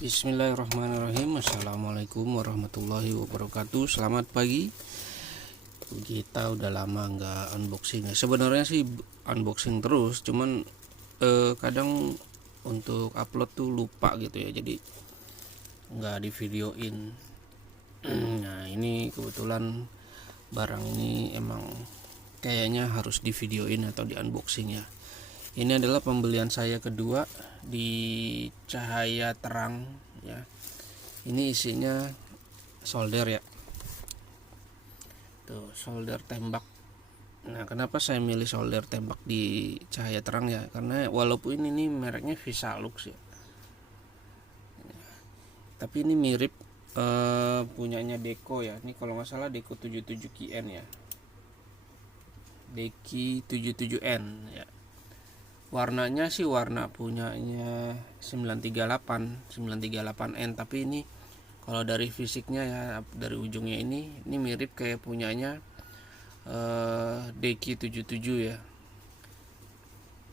Bismillahirrahmanirrahim. Assalamualaikum warahmatullahi wabarakatuh. Selamat pagi. Kita udah lama nggak unboxing ya. Sebenarnya sih unboxing terus, cuman kadang untuk upload tuh lupa gitu ya, jadi nggak di videoin. Nah, ini kebetulan barang ini emang kayaknya harus di videoin atau di unboxing ya. Ini adalah pembelian saya kedua di Cahaya Terang ya. Ini isinya solder ya. Tuh, solder tembak. Nah, kenapa saya milih solder tembak di Cahaya Terang ya? Karena walaupun ini mereknya Visalux ya, tapi ini mirip punyanya Deco ya. Ini kalau nggak salah Deco 77KN ya. Deki 77N ya. Warnanya sih warna punyanya 938N, tapi ini kalau dari fisiknya ya, dari ujungnya ini mirip kayak punyanya Deki 77 ya.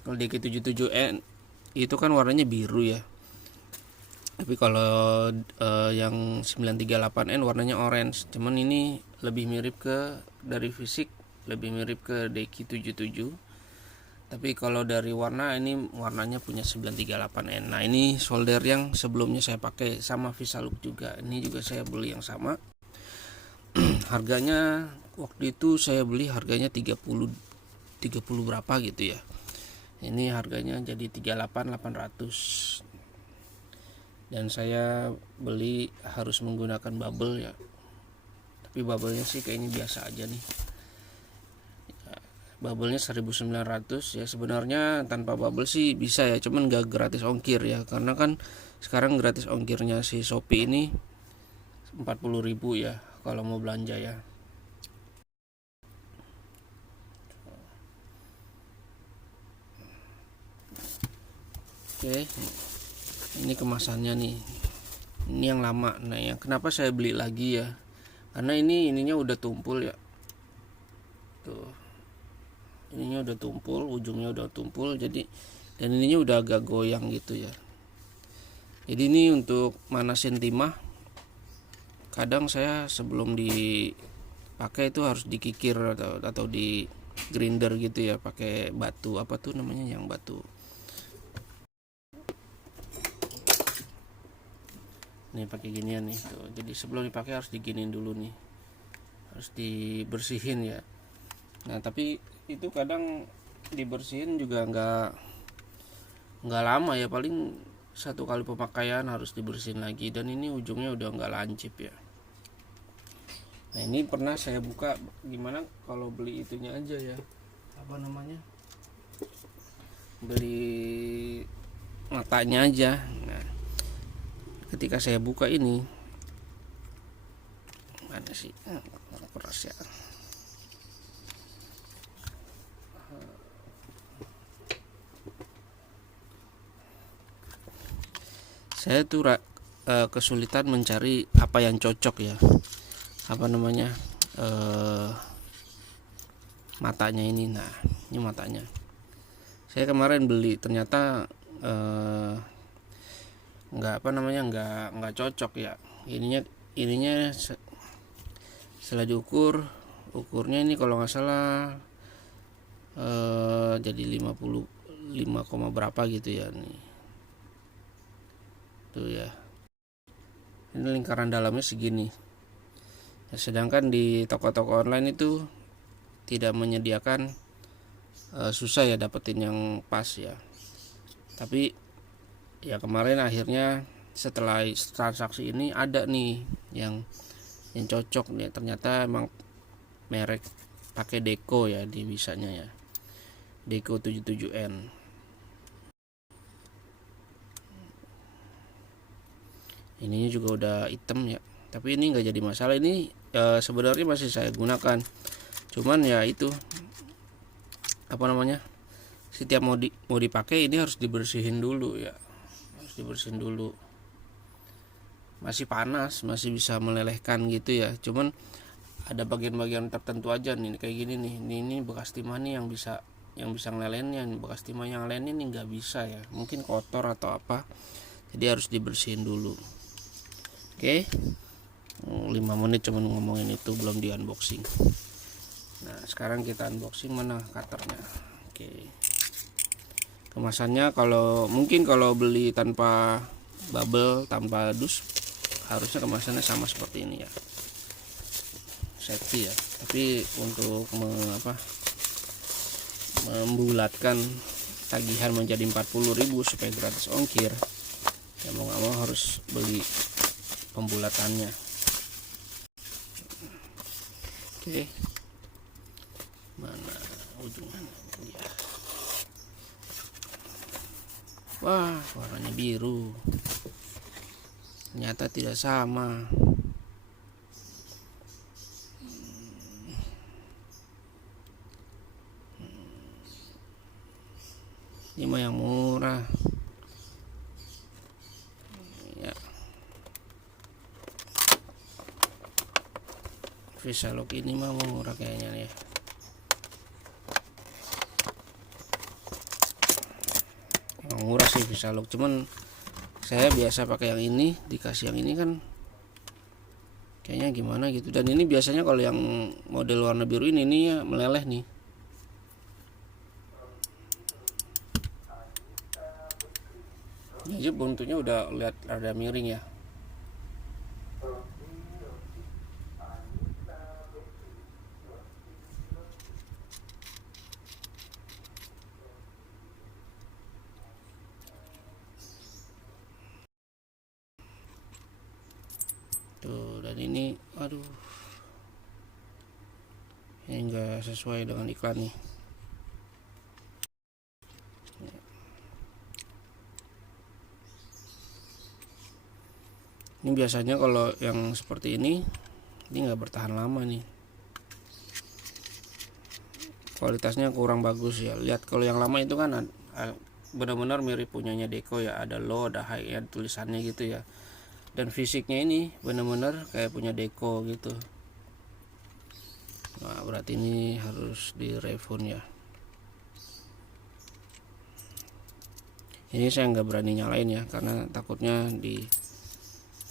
Kalau Deki 77N itu kan warnanya biru ya, tapi kalau yang 938N warnanya orange. Cuman ini lebih mirip ke, dari fisik lebih mirip ke Deki 77. Tapi kalau dari warna, ini warnanya punya 938N. Nah, ini solder yang sebelumnya saya pakai sama Visalux juga. Ini juga saya beli yang sama. Harganya waktu itu saya beli harganya 30 berapa gitu ya. Ini harganya jadi 38.800. Dan saya beli harus menggunakan bubble ya. Tapi bubble-nya sih kayaknya biasa aja nih. Bubble-nya 1.900 ya. Sebenarnya tanpa bubble sih bisa ya, cuman gak gratis ongkir ya, karena kan sekarang gratis ongkirnya si Shopee ini 40.000 ya kalau mau belanja ya. Oke, ini kemasannya nih. Ini yang lama. Nah, yang kenapa saya beli lagi ya, karena ininya udah tumpul ya. Tuh, ininya udah tumpul, ujungnya udah tumpul, jadi, dan ininya udah agak goyang gitu ya. Jadi ini untuk manasin timah, kadang saya sebelum dipakai itu harus dikikir atau di grinder gitu ya, pakai batu, apa tuh namanya, yang batu. Nih pakai ginian nih tuh. Jadi sebelum dipakai harus diginin dulu nih, harus dibersihin ya. Nah, tapi itu kadang dibersihin juga nggak lama ya, paling 1 kali pemakaian harus dibersihin lagi, dan ini ujungnya udah nggak lancip ya. Nah, ini pernah saya buka, gimana kalau beli itunya aja ya, apa namanya, beli matanya aja. Nah, ketika saya buka ini, mana sih keras ya, saya tuh kesulitan mencari apa yang cocok ya, apa namanya, matanya ini. Nah, ini matanya saya kemarin beli, ternyata nggak, apa namanya, nggak cocok ya. Ininya setelah ukurnya ini kalau nggak salah jadi 55, berapa gitu ya nih. Tuh ya, ini lingkaran dalamnya segini ya, sedangkan di toko-toko online itu tidak menyediakan, susah ya dapetin yang pas ya. Tapi ya kemarin akhirnya setelah transaksi ini ada nih yang cocok nih, ternyata emang merek pakai Deco ya, di bisanya ya, Deco 77N. Ininya juga udah hitam ya, tapi ini nggak jadi masalah. Ini sebenarnya masih saya gunakan, cuman ya itu, apa namanya, setiap mau dipakai ini harus dibersihin dulu ya, harus dibersihin dulu. Masih panas, masih bisa melelehkan gitu ya, cuman ada bagian-bagian tertentu aja nih kayak gini nih. Ini bekas timah nih yang bisa ngelelehin, yang bekas timah yang lain ini nggak bisa ya, mungkin kotor atau apa. jadi harus dibersihin dulu. Oke, 5 menit cuman ngomongin itu, belum di unboxing. Nah sekarang kita unboxing, mana cutternya. Oke, kemasannya kalau beli tanpa bubble, tanpa dus, harusnya kemasannya sama seperti ini ya, safety ya. Tapi untuk membulatkan tagihan menjadi 40.000 supaya gratis ongkir, ya mau nggak mau harus beli pembulatannya. Oke, mana ujungnya ya. Wah, warnanya biru, ternyata tidak sama. Ini mah yang murah ya, Visalok ini mah murah kayaknya nih ya. Yang murah sih Visalok, cuman saya biasa pakai yang ini, dikasih yang ini kan kayaknya gimana gitu. Dan ini biasanya kalau yang model warna biru ini nih ya meleleh nih. Jadi bentuknya udah lihat rada miring ya. Tuh, dan ini aduh, ini enggak sesuai dengan iklan nih. Ini biasanya kalau yang seperti ini nggak bertahan lama nih, kualitasnya kurang bagus ya. Lihat kalau yang lama itu kan benar-benar mirip punyanya Deco ya, ada low, ada high ya tulisannya gitu ya. Dan fisiknya ini benar-benar kayak punya Deco gitu. Nah berarti ini harus di refund ya. Ini saya nggak berani nyalain ya, karena takutnya di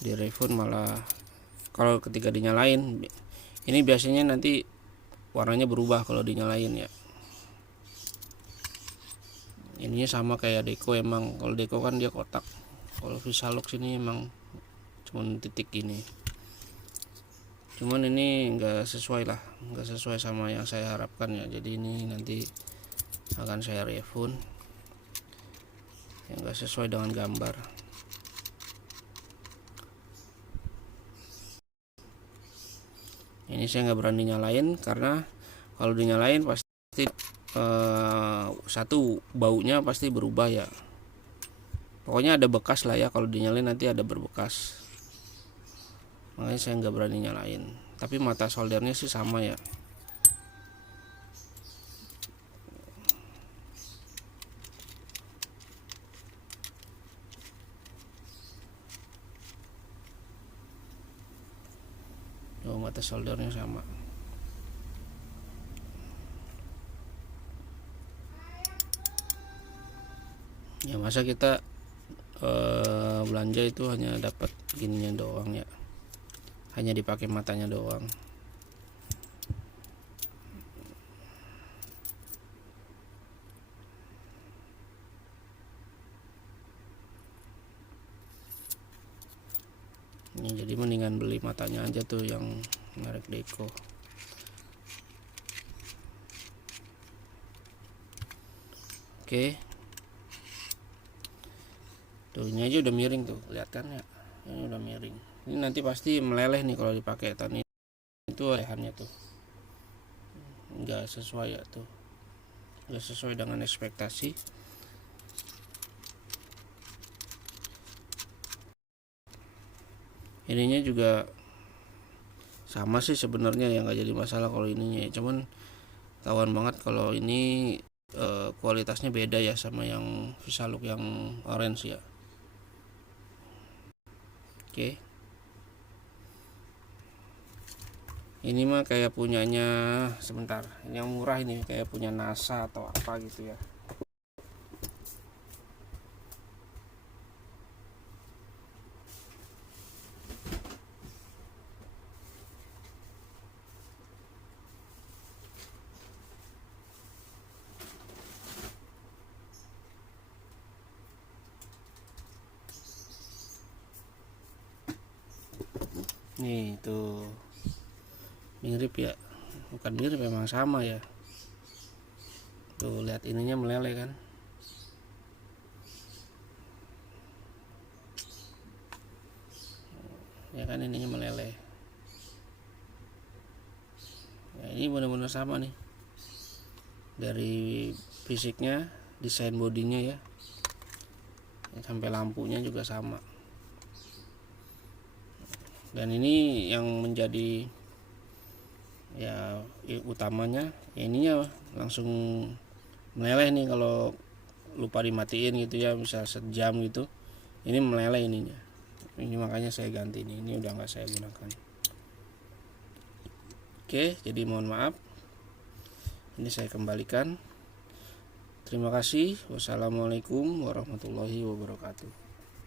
refund malah kalau ketika dinyalain. Ini biasanya nanti warnanya berubah kalau dinyalain ya. Ininya sama kayak Deco emang, kalau Deco kan dia kotak, kalau Visalok sini emang cuman titik gini. Cuman ini nggak sesuai sama yang saya harapkan ya. Jadi ini nanti akan saya refund, yang nggak sesuai dengan gambar. Ini saya nggak berani nyalain, karena kalau dinyalain pasti satu baunya pasti berubah ya. Pokoknya ada bekas lah ya, kalau dinyalain nanti ada berbekas. Makanya saya nggak berani nyalain. Tapi mata soldernya sih sama ya. Oh, mata soldernya sama. Ya masa kita belanja itu hanya dapat gininya doang ya, hanya dipakai matanya doang. Ini jadi mendingan beli matanya aja tuh yang merek Deco. Oke. Tuh ini aja udah miring tuh, lihat kan ya. Ini udah miring. Ini nanti pasti meleleh nih kalau dipakai tani. Itu lehannya tuh. Enggak sesuai ya tuh. Enggak sesuai dengan ekspektasi. Ininya juga sama sih sebenarnya ya, nggak jadi masalah kalau ininya ya. Cuman tawan banget kalau ini kualitasnya beda ya sama yang Visalok yang orange ya. Oke. Ini mah kayak punyanya, sebentar, ini yang murah ini kayak punya NASA atau apa gitu ya. Nih tuh mirip ya, bukan mirip, memang sama ya. Tuh lihat ininya meleleh kan. Ya kan, ininya meleleh. Nah, ini benar-benar sama nih. Dari fisiknya, desain bodinya ya, sampai lampunya juga sama. Dan ini yang menjadi ya utamanya, ya ininya langsung meleleh nih kalau lupa dimatiin gitu ya, bisa sejam gitu, ini meleleh ininya. Ini makanya saya ganti ini udah nggak saya gunakan. Oke, jadi mohon maaf, ini saya kembalikan. Terima kasih. Wassalamualaikum warahmatullahi wabarakatuh.